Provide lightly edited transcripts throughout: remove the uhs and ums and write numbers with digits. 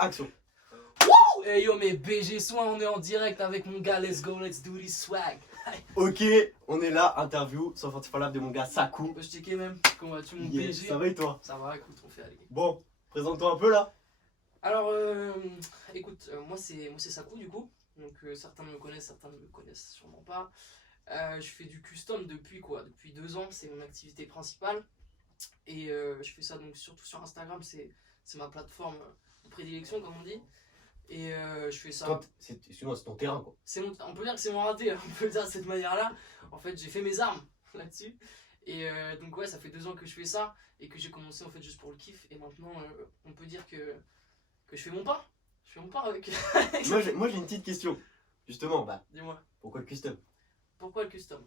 Action. Hey yo, mais BG Soin, on est en direct avec mon gars, let's go, let's do this swag. Ok, on est là, interview sans Fortify Lab de mon gars Sakou. Je checker même, comment vas-tu mon Yes, BG? ça va et toi? Ça va, écoute, on fait aller. Bon, présente-toi un peu là. Alors, écoute, moi c'est Sakou du coup. Donc certains me connaissent, certains ne me connaissent sûrement pas. Je fais du custom depuis 2 ans, c'est mon activité principale. Et je fais ça donc surtout sur Instagram, c'est ma plateforme de prédilection comme on dit. Et je fais ça. Excuse-moi, c'est ton terrain quoi. On peut dire que c'est mon raté, on peut le dire de cette manière-là. En fait, j'ai fait mes armes là-dessus. Et donc ouais, ça fait 2 ans que je fais ça et que j'ai commencé en fait juste pour le kiff. Et maintenant, on peut dire que je fais mon pain. Je fais mon pain avec. Moi j'ai une petite question. Justement, Dis-moi. pourquoi le custom? Pourquoi le custom?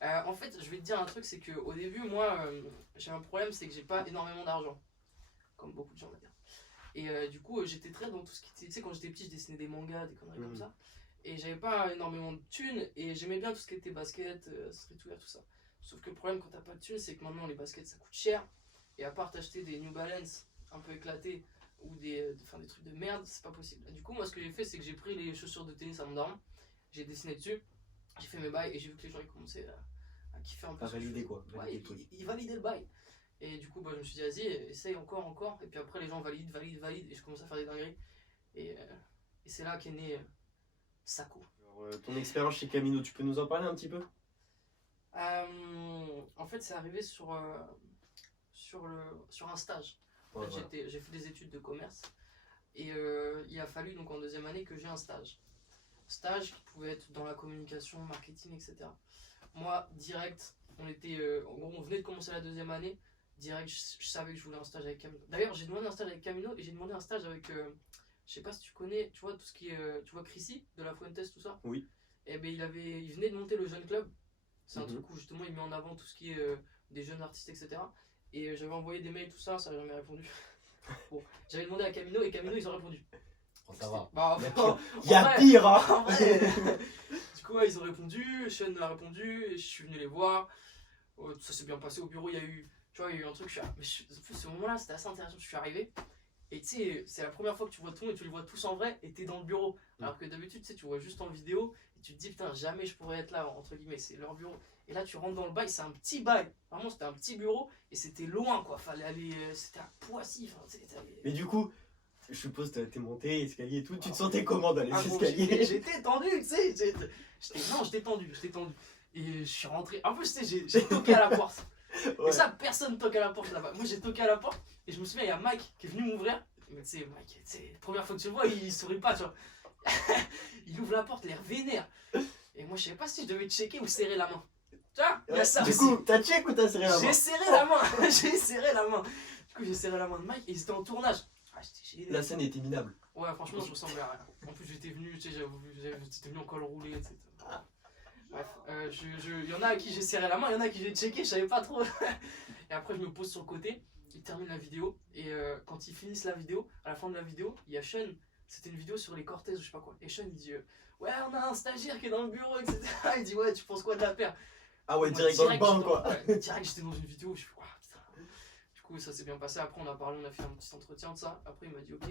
En fait, je vais te dire un truc, c'est qu'au début, moi, j'ai un problème, c'est que j'ai pas énormément d'argent. Comme beaucoup de gens, on va dire. Et du coup, j'étais très dans tout ce qui était. Tu sais, quand j'étais petit, je dessinais des mangas, des conneries comme ça. Et j'avais pas énormément de thunes. Et j'aimais bien tout ce qui était basket, streetwear, tout ça. Sauf que le problème quand t'as pas de thunes, c'est que maintenant les baskets ça coûte cher. Et à part t'acheter des New Balance un peu éclatés ou des trucs de merde, c'est pas possible. Et du coup, moi, ce que j'ai fait, c'est que j'ai pris les chaussures de tennis à mon daron. J'ai dessiné dessus. J'ai fait mes bails et j'ai vu que les gens ils commençaient à kiffer un peu. À valider quoi. Ouais, ils validaient le bail. Et du coup, je me suis dit, vas-y, essaye encore. Et puis après, les gens valident. Et je commence à faire des dingueries. Et c'est là qu'est né Sakou. Alors, ton expérience chez Camino, tu peux nous en parler un petit peu? En fait, c'est arrivé sur un stage. En fait, Voilà. j'ai fait des études de commerce. Et il a fallu donc en 2e année que j'ai un stage. Stage qui pouvait être dans la communication, marketing, etc. Moi, direct, en gros, on venait de commencer la 2e année. Direct, je savais que je voulais un stage avec Camino. D'ailleurs, j'ai demandé un stage avec Camino et j'ai demandé un stage avec, je sais pas si tu connais, tu vois, tout ce qui est, tu vois, Chrissy, de la Fuentes, tout ça. Oui. Et ben, il venait de monter le Jeune Club. C'est un truc où justement il met en avant tout ce qui est des jeunes artistes, etc. Et j'avais envoyé des mails, tout ça, ça n'a jamais répondu. Bon, j'avais demandé à Camino et Camino ils ont répondu. Oh, ça va. Bah, Il y a pire hein. en vrai, du coup, ouais, ils ont répondu, Sean m'a répondu, et je suis venu les voir. Ça s'est bien passé au bureau, il y a eu un truc, ce moment-là c'était assez intéressant, je suis arrivé. Et tu sais, c'est la première fois que tu vois tout le monde et tu les vois tous en vrai et t'es dans le bureau. Alors que d'habitude, tu sais, tu vois juste en vidéo et tu te dis, putain, jamais je pourrais être là, entre guillemets, c'est leur bureau. Et là, tu rentres dans le bail, c'est un petit bail. Vraiment, c'était un petit bureau et c'était loin, quoi. Fallait aller, c'était à Poissy. Mais du coup, je suppose que t'es monté, escalier et tout, tu te sentais comment dans les escaliers? J'étais tendu, tu sais. J'étais tendu. Et je suis rentré. En plus, tu sais, j'ai toqué à la porte. Ouais. Et ça, personne toque à la porte là-bas. Moi, j'ai toqué à la porte et je me souviens, il y a Mike qui est venu m'ouvrir. Mais tu sais, Mike, première fois que tu le vois, il sourit pas, tu vois. Il ouvre la porte, l'air vénère. Et moi, je savais pas si je devais checker ou serrer la main. Tu vois, il y a ça Du aussi. coup, t'as check ou t'as serré la main? J'ai serré la main. J'ai serré la main. Du coup, j'ai serré la main de Mike et c'était en tournage. J'étais gêné. La scène était minable. Ouais, franchement, je ressemblais à rien. En plus, j'étais venu, tu sais, j'étais venu en col roulé, etc. Bref, il y en a à qui j'ai serré la main, il y en a à qui j'ai checké, je savais pas trop. Et après, je me pose sur le côté, ils terminent la vidéo. Et quand ils finissent la vidéo, à la fin de la vidéo, il y a Sean, c'était une vidéo sur les Cortez ou je sais pas quoi. Et Sean, il dit ouais, on a un stagiaire qui est dans le bureau, etc. Il dit ouais, tu penses quoi de la paire? Ah ouais, direct dans le bain quoi. Ouais, direct, j'étais dans une vidéo, je fais waouh, putain. Du coup, ça s'est bien passé. Après, on a parlé, on a fait un petit entretien de ça. Après, il m'a dit ok.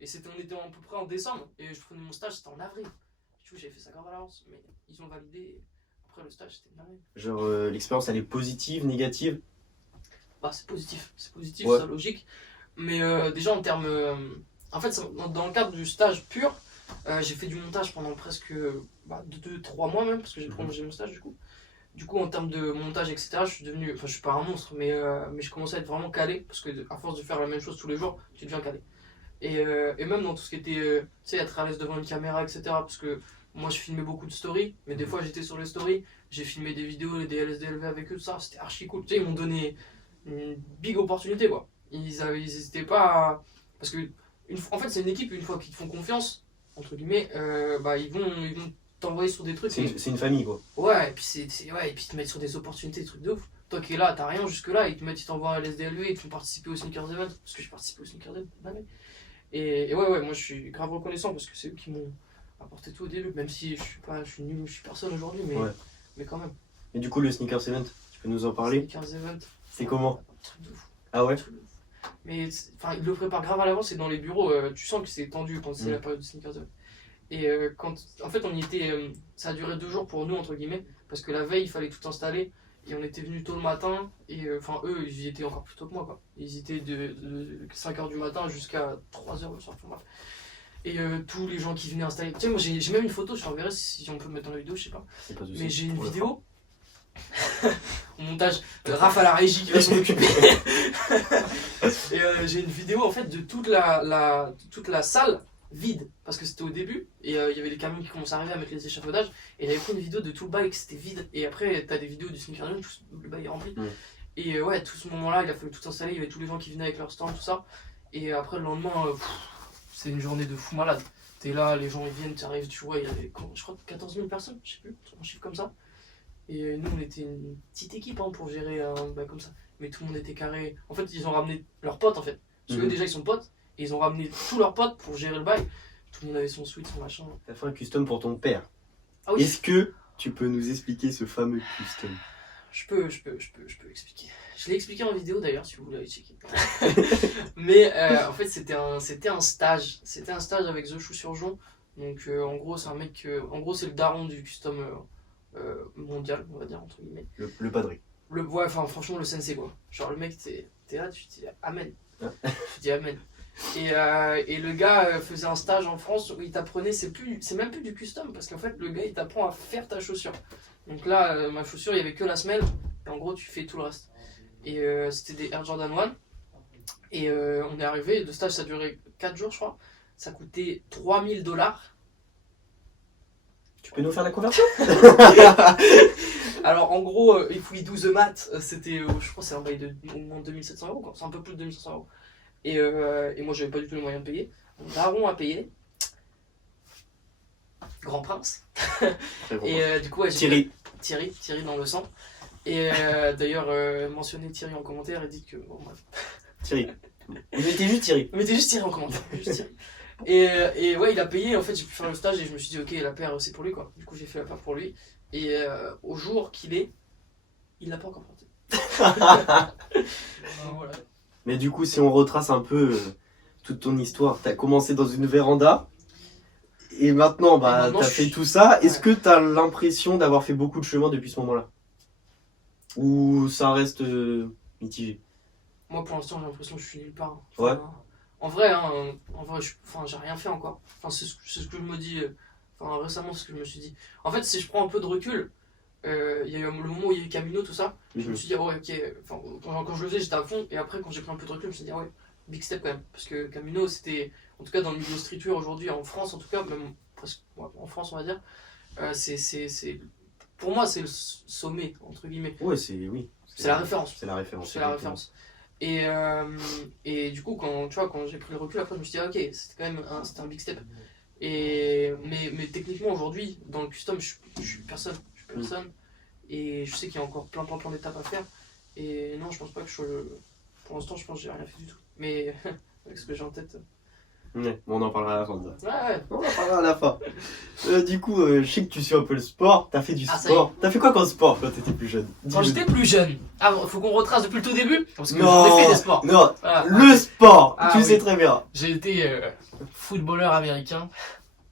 Et on était à peu près en décembre. Et je prenais mon stage, c'était en avril. Du coup, j'avais fait ça grave à l'avance. Mais ils ont validé. Et après, le stage, c'était dingue. Genre, l'expérience elle est positive, négative? Bah, c'est positif, Ouais. c'est logique. Mais déjà, en termes. En fait, dans le cadre du stage pur, j'ai fait du montage pendant presque 2-3 mois même, parce que j'ai prolongé mon stage du coup. Du coup, en termes de montage, etc., je suis devenu. Enfin, je suis pas un monstre, mais je commençais à être vraiment calé, parce que à force de faire la même chose tous les jours, tu deviens calé. Et même dans tout ce qui était. Tu sais, être à l'aise devant une caméra, etc., parce que moi, je filmais beaucoup de stories, mais des fois, j'étais sur les stories, j'ai filmé des vidéos, des LSDLV avec eux, tout ça, c'était archi cool. Tu sais, ils m'ont donné une big opportunité, quoi. Ils n'hésitaient pas à. Parce que, en fait, c'est une équipe, une fois qu'ils te font confiance, entre guillemets, ils vont t'envoyer sur des trucs. C'est une famille quoi. Ouais, et puis et puis ils te mettent sur des opportunités, des trucs de ouf. Toi qui es là, t'as rien jusque-là, ils t'envoient à l'SDLV, ils te font participer au Sneakers Event, parce que j'ai participé au Sneakers Event. Et ouais, moi je suis grave reconnaissant parce que c'est eux qui m'ont apporté tout au début, même si je suis nul, je suis personne aujourd'hui, mais quand même. Et du coup, le Sneakers Event, tu peux nous en parler? Sneakers Event. C'est comment? Truc de fou. Ah ouais? Truc de fou. Mais enfin, ils le préparent grave à l'avance et dans les bureaux, tu sens que c'est tendu quand c'est la période de Sneakers Day. Et quand, en fait, on y était, ça a duré 2 jours pour nous, entre guillemets, parce que la veille, il fallait tout installer. Et on était venus tôt le matin, et enfin, eux, ils y étaient encore plus tôt que moi, quoi. Ils y étaient de 5h du matin jusqu'à 3h le soir, enfin, bref. Et tous les gens qui venaient installer. Tu sais, moi j'ai même une photo, je t'enverrai si on peut le mettre dans la vidéo, je sais pas. Mais j'ai une vidéo. Au montage, Raph à la régie qui va s'en occuper. Et j'ai une vidéo en fait de toute la salle vide, parce que c'était au début, et il y avait les camions qui commençaient à arriver à mettre les échafaudages, et il avait pris une vidéo de tout le bail que c'était vide, et après t'as des vidéos du Sneaker Day où le bail est rempli. Et ouais, tout ce moment-là, il a fallu tout installer, il y avait tous les gens qui venaient avec leur stand, tout ça, et après le lendemain, c'est une journée de fou malade. T'es là, les gens ils viennent, tu arrives, tu vois, il y avait, je crois, 14 000 personnes, je sais plus, un chiffre comme ça. Et nous, on était une petite équipe hein, pour gérer un bail comme ça. Mais tout le monde était carré. En fait, ils ont ramené leurs potes en fait. Parce que eux, déjà, ils sont potes. Et ils ont ramené tous leurs potes pour gérer le bail. Tout le monde avait son suite, son machin. T'as fait un custom pour ton père. Ah oui. Est-ce que tu peux nous expliquer ce fameux custom? Je peux expliquer. Je l'ai expliqué en vidéo d'ailleurs, si vous voulez aller checker. Mais en fait, c'était un stage. C'était un stage avec The Shoe Surgeon. Donc en gros, c'est un mec. En gros, c'est le daron du custom mondial, on va dire, entre guillemets. Le padré. Ouais, enfin, franchement, le sensei, quoi. Genre, le mec, t'es là, tu te dis Amen. Tu dis Amen. Et le gars faisait un stage en France où il t'apprenait, c'est même plus du custom, parce qu'en fait, le gars, il t'apprend à faire ta chaussure. Donc là, ma chaussure, il n'y avait que la semelle, et en gros, tu fais tout le reste. Et c'était des Air Jordan 1. Et on est arrivé, le stage, ça durait 4 jours, je crois. Ça coûtait $3000. Tu peux nous faire la conversion? Alors en gros, il fouille 12 maths, c'était, je crois que c'est un bail de au moins 2700 €, quoi. C'est un peu plus de 2500 €. Et moi j'avais pas du tout les moyens de payer. Mon daron a payé. Grand Prince. Et du coup, ouais, Thierry dans le sang. Et d'ailleurs, mentionnez Thierry en commentaire et dites que. Bon, bref. Thierry. Mettez juste Thierry. Mettez juste Thierry en commentaire. Juste Thierry. Et ouais, il a payé, en fait j'ai pu faire le stage et je me suis dit ok, la paire c'est pour lui quoi. Du coup j'ai fait la paire pour lui. Et au jour qu'il est, il l'a pas encore porté. Voilà. Mais du coup, si on retrace un peu toute ton histoire, t'as commencé dans une véranda et maintenant t'as fait tout ça. Est-ce que t'as l'impression d'avoir fait beaucoup de chemin depuis ce moment-là? Ou ça reste mitigé? Moi pour l'instant j'ai l'impression que je suis nulle part. Ouais. En vrai, j'ai rien fait encore. Enfin, c'est ce que je me dis. Récemment, c'est ce que je me suis dit. En fait, si je prends un peu de recul, il y a eu le moment où il y a eu Camino, tout ça. Je me suis dit, ah ouais, ok. Enfin, quand je le faisais, j'étais à fond. Et après, quand j'ai pris un peu de recul, je me suis dit, ah ouais, big step quand même. Parce que Camino, c'était, en tout cas dans le milieu streetwear aujourd'hui, en France en tout cas, même presque en France, on va dire, pour moi, c'est le sommet, entre guillemets. Ouais, oui. C'est la référence. C'est la référence. C'est la référence. Et du coup, quand j'ai pris le recul, après, je me suis dit, ah, ok, c'était quand même un big step. Mais techniquement, aujourd'hui, dans le custom, je suis personne. Et je sais qu'il y a encore plein d'étapes à faire. Et non, je pense pas que pour l'instant, je pense que j'ai rien fait du tout. Mais avec ce que j'ai en tête. Ouais, bon, on en parlera à la fin de ça. Ouais. On en parlera à la fin. Du coup, je sais que tu suis un peu le sport. T'as fait du sport. T'as fait quoi comme sport quand t'étais plus jeune? Quand j'étais plus jeune. Ah, faut qu'on retrace depuis le tout début? Parce que non, j'ai fait des sports. Non, le sport. Tu sais très bien. J'ai été footballeur américain.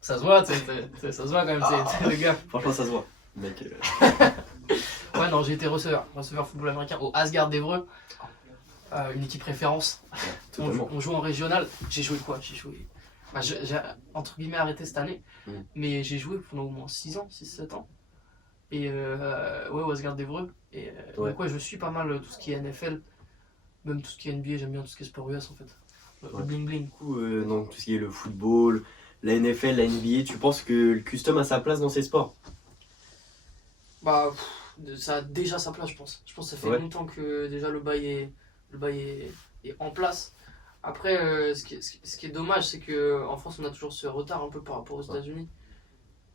Ça se voit, ça se voit quand même, le gars. Franchement, ça se voit. Mec. Ouais, non, j'ai été receveur football américain au Asgard d'Evreux. Une équipe référence. On joue en régional. J'ai joué quoi? J'ai entre guillemets arrêté cette année. Mais j'ai joué pendant au moins 6-7 ans. Et ouais, au Asgard d'Evreux. Et donc ouais, je suis pas mal tout ce qui est NFL. Même tout ce qui est NBA, j'aime bien tout ce qui est sport US en fait. Le bling bling. Du coup, donc, tout ce qui est le football, la NFL, la NBA, tu penses que le custom a sa place dans ces sports? Bah, ça a déjà sa place, je pense. Je pense que ça fait longtemps que déjà le bail est en place. Après, ce qui est dommage, c'est qu'en France, on a toujours ce retard un peu par rapport aux États-Unis.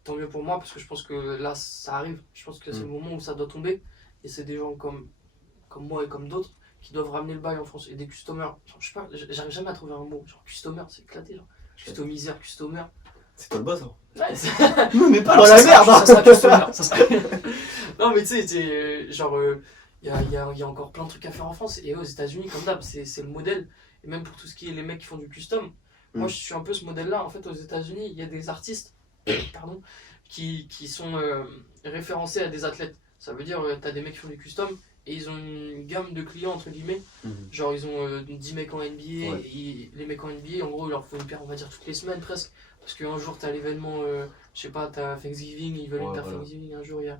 Tant mieux pour moi, parce que je pense que là, ça arrive. Je pense que c'est le moment où ça doit tomber. Et c'est des gens comme moi et comme d'autres qui doivent ramener le bail en France. Et des customers. Genre, je sais pas, j'arrive jamais à trouver un mot. Genre, customer, c'est éclaté. Genre. Customiseur, customer. C'est toi le boss, hein. Ouais, non, mais pas dans la merde, hein. Ça sera customer. Non, mais tu sais, genre, il y a encore plein de trucs à faire en France. Et aux États-Unis, comme d'hab, c'est le modèle. et même pour tout ce qui est les mecs qui font du custom. Moi, je suis un peu ce modèle-là. En fait, aux États-Unis, il y a des artistes pardon, qui sont référencés à des athlètes. Ça veut dire, tu as des mecs qui font du custom et ils ont une gamme de clients, entre guillemets. Genre, ils ont 10 mecs en NBA. Et les mecs en NBA, en gros, il leur faut une paire, on va dire, toutes les semaines presque. Parce qu'un jour, tu as l'événement, je sais pas, tu as Thanksgiving, ils veulent une paire Thanksgiving, un jour, il y a.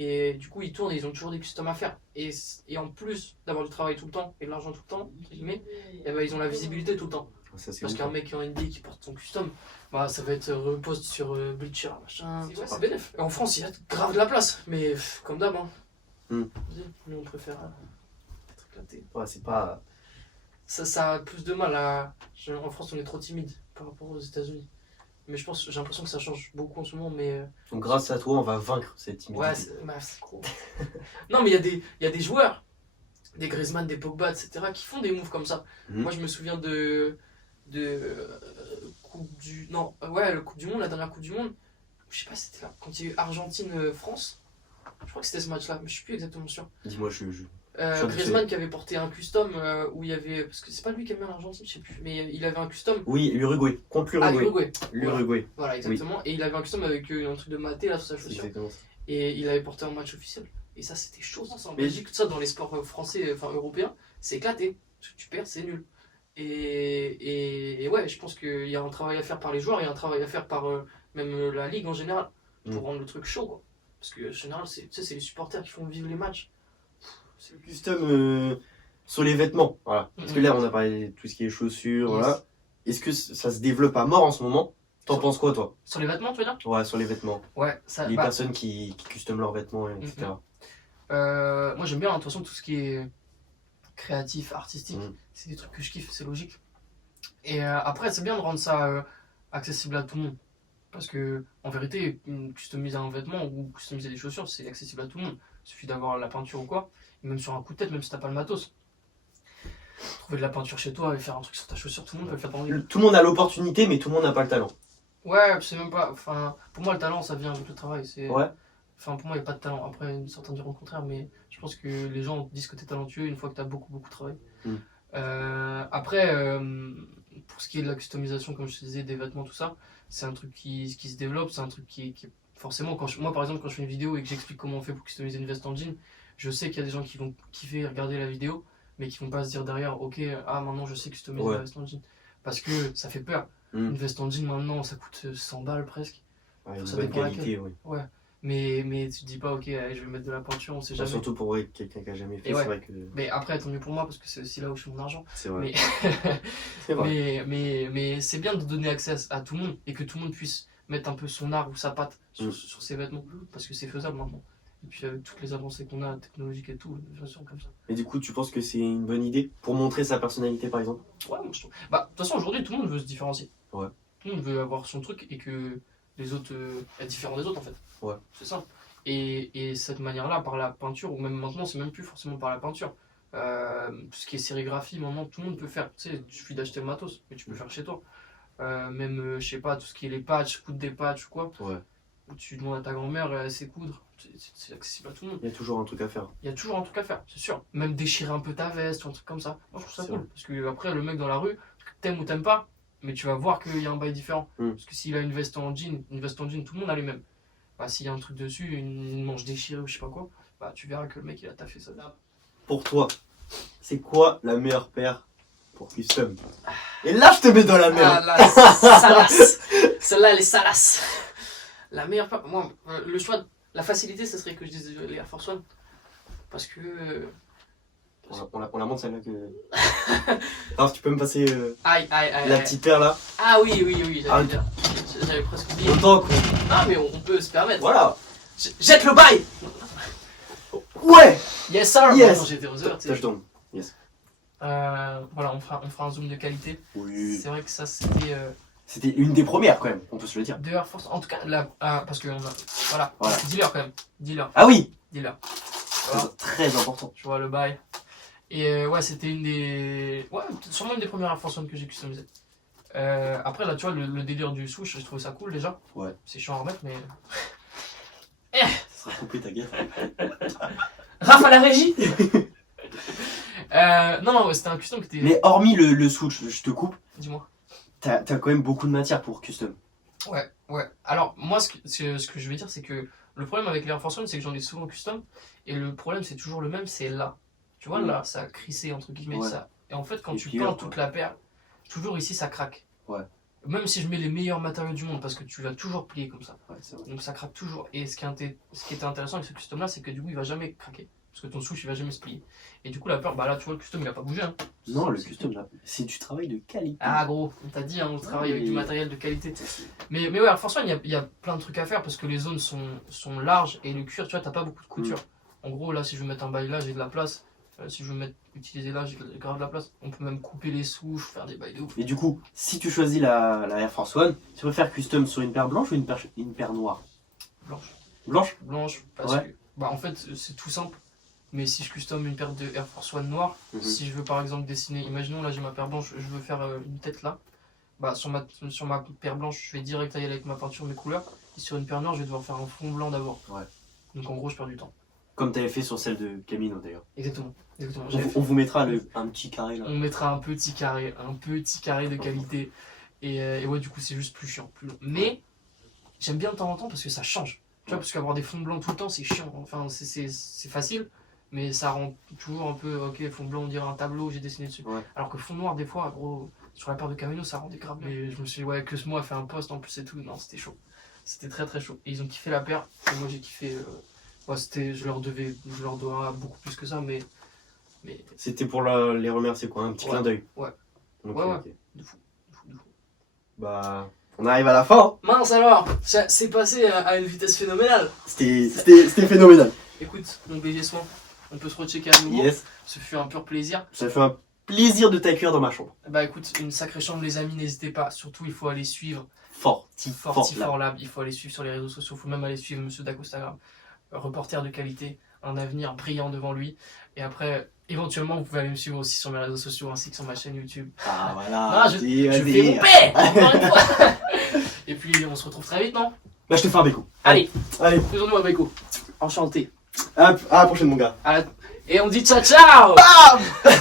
Et du coup, ils tournent et ils ont toujours des customs à faire. Et en plus d'avoir du travail tout le temps et de l'argent tout le temps, entre guillemets, et ben, ils ont la visibilité tout le temps. Parce qu'un mec en NBA qui porte son custom, bah, ça va être repost sur Bleacher, machin. C'est bénéf. Et en France, il y a grave de la place, mais comme d'hab, hein. Nous, on préfère être éclaté. Ouais, c'est pas. Ça a plus de mal à. En France, on est trop timide par rapport aux États-Unis. Mais j'ai l'impression que ça change beaucoup en ce moment. Mais donc, grâce à toi, on va vaincre cette timidité. Ouais, c'est gros. Non, mais il y a des joueurs, des Griezmann, des Pogba, etc., qui font des moves comme ça. Moi, je me souviens de Coupe du. Non, ouais, le Coupe du Monde, la dernière Coupe du Monde. Je sais pas si c'était là. Quand il y a eu Argentine-France. Je crois que c'était ce match-là, mais je suis plus exactement sûr. Dis-moi, Griezmann qui avait porté un custom où il y avait. Parce que c'est pas lui qui aime bien l'Argentine, je sais plus. Mais il avait un custom. Oui, l'Uruguay. Contre l'Uruguay. L'Uruguay. Voilà, exactement. Oui. Et il avait un custom avec un truc de maté là sur sa chaussure. Exactement. Et il avait porté un match officiel. Et ça, c'était chaud. Ça, en Belgique, tout ça, dans les sports français, enfin européens, c'est éclaté. Tu perds, c'est nul. Et ouais, je pense qu'il y a un travail à faire par les joueurs, il y a un travail à faire par même la ligue en général pour rendre le truc chaud, quoi. Parce que en général, c'est les supporters qui font vivre les matchs. C'est le custom sur les vêtements, voilà. Parce que là, on a parlé de tout ce qui est chaussures, voilà. Est-ce que ça se développe à mort en ce moment? T'en penses quoi, toi? Sur les vêtements, tu veux dire? Ouais, sur les vêtements. Ouais, les personnes qui customent leurs vêtements, etc. Moi, j'aime bien, de toute façon, tout ce qui est créatif, artistique. C'est des trucs que je kiffe, c'est logique. Et après, c'est bien de rendre ça accessible à tout le monde. Parce que, en vérité, customiser un vêtement ou customiser des chaussures, c'est accessible à tout le monde. Il suffit d'avoir la peinture ou quoi. Et même sur un coup de tête, même si t'as pas le matos. Trouver de la peinture chez toi et faire un truc sur ta chaussure, tout le monde peut le faire dans le Tout le monde a l'opportunité, mais tout le monde n'a pas le talent. Ouais, c'est même pas. Enfin, pour moi, le talent, ça vient avec le travail. Ouais. Enfin, pour moi, il n'y a pas de talent. Après, certains diront le contraire, mais je pense que les gens disent que tu es talentueux une fois que tu as beaucoup travaillé. Après, pour ce qui est de la customisation, comme je te disais, des vêtements, tout ça, c'est un truc qui se développe, c'est un truc qui forcément, moi par exemple, quand je fais une vidéo et que j'explique comment on fait pour customiser une veste en jean, je sais qu'il y a des gens qui vont kiffer regarder la vidéo, mais qui vont pas se dire derrière, ok, maintenant je sais customiser la veste en jean. Parce que ça fait peur. Une veste en jean maintenant, ça coûte 100 balles presque. Ouais, ça dépend qualité, oui. Ouais. Mais tu te dis pas, ok, allez, je vais mettre de la peinture, on sait jamais. Surtout pour quelqu'un qui a jamais fait, c'est vrai que. Mais après, tant mieux pour moi, parce que c'est aussi là où je fais mon argent. C'est vrai. C'est vrai. Mais c'est bien de donner accès à tout le monde et que tout le monde puisse mettre un peu son art ou sa patte sur ses vêtements, parce que c'est faisable maintenant. Et puis avec toutes les avancées qu'on a, technologiques et tout, bien sûr, comme ça. Et du coup, tu penses que c'est une bonne idée pour montrer sa personnalité, par exemple? Ouais, moi je trouve. Bah, de toute façon, aujourd'hui, tout le monde veut se différencier. Ouais. Tout le monde veut avoir son truc et que les autres être différent des autres, en fait. Ouais. C'est simple. Et cette manière-là, par la peinture, ou même maintenant, c'est même plus forcément par la peinture. Tout ce qui est sérigraphie, maintenant, tout le monde peut faire. Tu sais, il suffit d'acheter le matos, mais tu peux le faire chez toi. Même, je sais pas, tout ce qui est les patchs, coudre des patchs ou quoi. Ouais. Où tu demandes à ta grand-mère, elle sait coudre. C'est accessible à tout le monde. Il y a toujours un truc à faire. Il y a toujours un truc à faire, c'est sûr. Même déchirer un peu ta veste ou un truc comme ça. Moi, je trouve ça cool. Parce que après, le mec dans la rue, t'aimes ou t'aimes pas, mais tu vas voir qu'il y a un bail différent. Parce que s'il a une veste en jean, tout le monde a les mêmes. Bah, s'il y a un truc dessus, une manche déchirée ou je sais pas quoi, bah tu verras que le mec il a taffé ça. Pour toi, c'est quoi la meilleure paire pour custom? Et là, je te mets dans la merde. Ah là, salace. Celle-là, elle est salace. La meilleure paire, moi, le choix, la facilité, ce serait que je dise les Air Force One. Parce que. On la montre celle-là que. Alors, tu peux me passer la petite paire là? Ah oui, j'avais presque oublié. Autant qu'on. Ah, mais on peut se permettre. Voilà. Jette le bail. Ouais. Yes sir. Yes. J'étais aux heures, tu sais. Touchdown. Yes. Voilà, on fera un zoom de qualité. Oui. C'est vrai que ça c'était. C'était une des premières quand même, on peut se le dire. De Air Force, en tout cas, parce que voilà. Dis-leur quand même. Dis-leur. Ah oui. Dis-leur. Voilà. Très important. Tu vois le bail. Et ouais, c'était une des. Ouais, sûrement une des premières Air Force One que j'ai customisé. Après, là, tu vois, le délire du swoosh, j'ai trouvé ça cool déjà. Ouais. C'est chiant à remettre, mais. Ça sera coupé ta gueule. Raph à la régie. Non, ouais, c'était un custom qui était. Mais hormis le swoosh, je te coupe, Dis-moi. t'as quand même beaucoup de matière pour custom. Ouais. Alors, moi, ce que je vais dire, c'est que le problème avec les Air Force One, c'est que j'en ai souvent custom. Et le problème, c'est toujours le même, c'est là. Tu vois, là, ça a crissé, entre guillemets, Ouais. ça. Et en fait, quand Et tu puis, peins quoi. toute la paire, toujours ici, ça craque. Ouais. Même si je mets les meilleurs matériaux du monde, parce que tu vas toujours plier comme ça. Ouais, c'est vrai. Donc ça craque toujours. Et ce qui était intéressant avec ce custom là, c'est que du coup il va jamais craquer. Parce que ton souche il va jamais se plier. Et du coup la peur, bah là tu vois le custom il a pas bougé. Hein. Non, le custom là, c'est du travail de qualité. Ah gros, on t'a dit, hein, on travaille avec mais- du matériel de qualité. Mais ouais, alors forcément il y a plein de trucs à faire parce que les zones sont larges et le cuir, tu vois, t'as pas beaucoup de couture. En gros là si je veux mettre un bail là, j'ai de la place. Si je veux utiliser là, j'ai grave de la place. On peut même couper les souches, faire des bails de ouf. Et du coup, si tu choisis la Air Force One, tu préfères custom sur une paire blanche ou une paire noire? Blanche. Blanche Parce Ouais. que, bah en fait c'est tout simple. Mais si je custom une paire de Air Force One noire, si je veux par exemple dessiner, imaginons là j'ai ma paire blanche, je veux faire une tête là, bah sur ma paire blanche je vais direct tailler avec ma peinture mes couleurs, et sur une paire noire je vais devoir faire un fond blanc d'abord. Ouais. Donc en gros je perds du temps. Comme tu avais fait sur celle de Camino d'ailleurs. Exactement. On vous mettra un petit carré là. On mettra un petit carré de qualité, et ouais du coup c'est juste plus chiant, plus long. Mais j'aime bien de temps en temps parce que ça change. Tu vois, parce qu'avoir des fonds blancs tout le temps c'est chiant, enfin c'est facile. Mais ça rend toujours un peu, ok, fond blanc, on dirait un tableau, j'ai dessiné dessus. Ouais. Alors que fond noir, des fois, gros, sur la paire de Camino, ça rendait grave bien. Et je me suis dit, ouais, que ce mois a fait un post en plus et tout. Non, c'était chaud. C'était très très chaud. Et ils ont kiffé la paire. Et moi, j'ai kiffé. Ouais, je leur dois beaucoup plus que ça, mais C'était pour les remercier quoi, un petit Ouais. clin d'œil. Ouais. Ok, Ouais, ouais. ok. de fou. Bah, on arrive à la fin. Hein. Mince alors, c'est passé à une vitesse phénoménale. C'était phénoménal. Écoute, mon BG Soin, on peut se rechecker à nouveau. Yes. Ce fut un pur plaisir. Ça fait un plaisir de t'accueillir dans ma chambre. Bah écoute, une sacrée chambre, les amis, n'hésitez pas. Surtout, il faut aller suivre Fort Lab. Il faut aller suivre sur les réseaux sociaux. Il faut même aller suivre Monsieur Dacostagram. Reporter de qualité, un avenir brillant devant lui. Et après, éventuellement, vous pouvez aller me suivre aussi sur mes réseaux sociaux ainsi que sur ma chaîne YouTube. Ah voilà. Ah, je fais mon paix, encore une fois. Et puis, on se retrouve très vite, non? Bah, je te fais un béco. Allez, Allez. faisons-nous un béco. Enchanté. À la prochaine, mon gars. Et on dit ciao ciao.